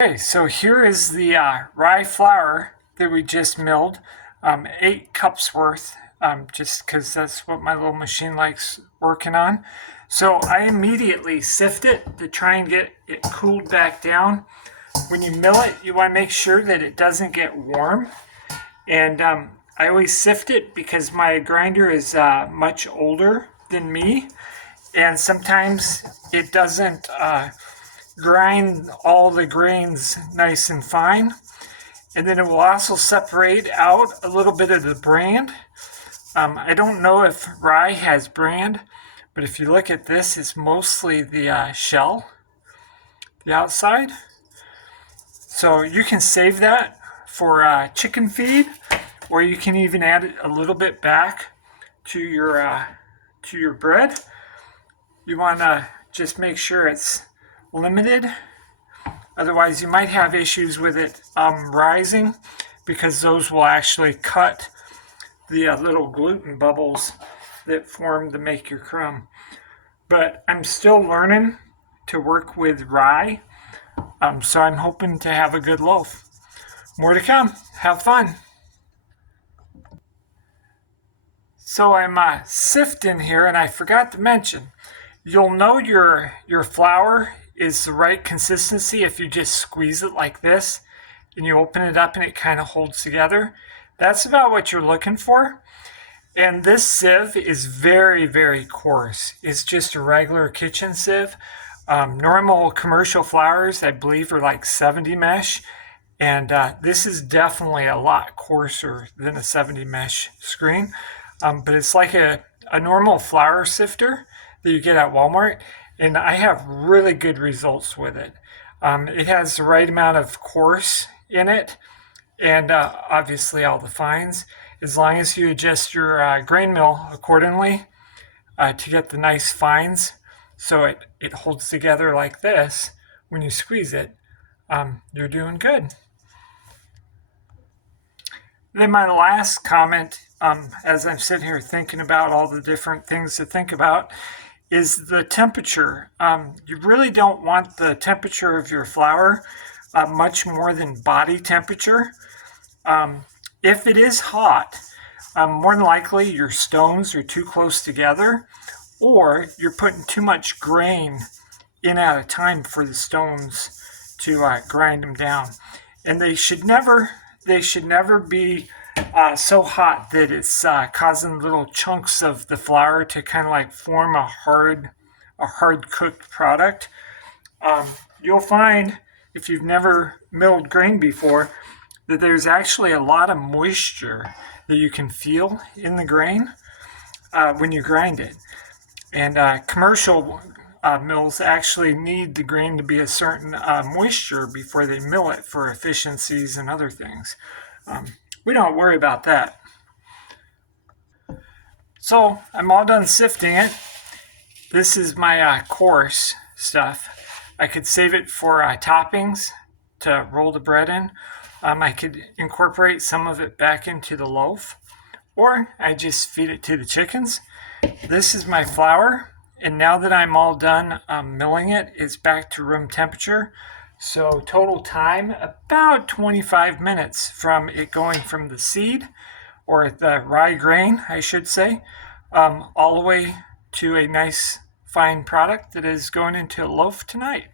Okay, so here is the rye flour that we just milled, 8 cups worth, just because that's what my little machine likes working on. So I immediately sift it to try and get it cooled back down. When you mill it, you want to make sure that it doesn't get warm. And I always sift it because my grinder is much older than me, and sometimes it doesn't grind all the grains nice and fine. And then it will also separate out a little bit of the bran. I don't know if rye has bran, but if you look at this, it's mostly the shell, the outside. So you can save that for chicken feed, or you can even add a little bit back to your bread. You want to just make sure it's limited. Otherwise, you might have issues with it rising, because those will actually cut the little gluten bubbles that form to make your crumb. But I'm still learning to work with rye, so I'm hoping to have a good loaf. More to come. Have fun. So I'm sifting here, and I forgot to mention, you'll know your flour is the right consistency if you just squeeze it like this and you open it up and it kind of holds together. That's about what you're looking for. And this sieve is very, very coarse. It's just a regular kitchen sieve. Normal commercial flours, I believe, are like 70 mesh. And this is definitely a lot coarser than a 70 mesh screen. But it's like a normal flour sifter that you get at Walmart, and I have really good results with it. It has the right amount of coarse in it, and obviously all the fines, as long as you adjust your grain mill accordingly to get the nice fines, so it holds together like this when you squeeze it. You're doing good. Then my last comment, as I'm sitting here thinking about all the different things to think about, is the temperature. You really don't want the temperature of your flour much more than body temperature. If it is hot, more than likely your stones are too close together, or you're putting too much grain in at a time for the stones to grind them down. And they should never be so hot that it's causing little chunks of the flour to kind of like form a hard cooked product. You'll find, if you've never milled grain before, that there's actually a lot of moisture that you can feel in the grain when you grind it. And commercial mills actually need the grain to be a certain moisture before they mill it for efficiencies and other things. We don't worry about that. So I'm all done sifting it. This is my coarse stuff. I could save it for toppings to roll the bread in. I could incorporate some of it back into the loaf, or I just feed it to the chickens. This is my flour, and now that I'm all done milling it, it's back to room temperature. So total time, about 25 minutes from it going from the seed, or the rye grain, I should say, all the way to a nice fine product that is going into a loaf tonight.